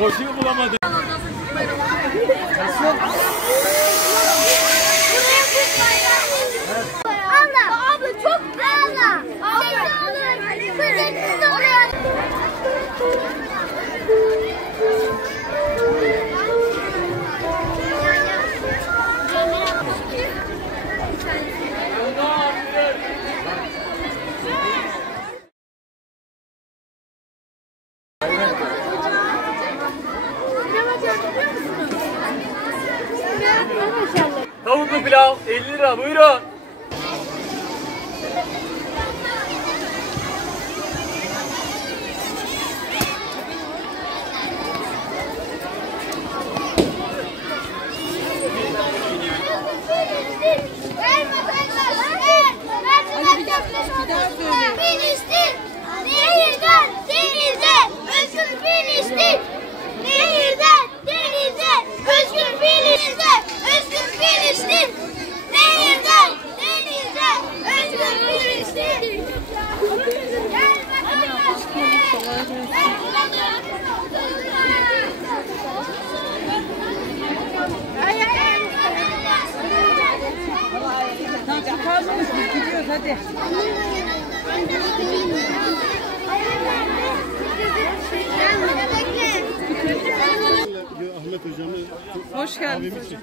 Koşuyu bulamadım. Allah abla çok Allah. Tavuklu pilav 50 lira, buyurun. Filistin, nehirden denize, özgür Filistin. Nehirden denize, özgür Filistin, özgür Filistin. Nehirden denize, özgür Filistin. Gel Kalmamış, biz gidiyoruz hadi. Ahmet hocamı Hoş geldiniz hocam.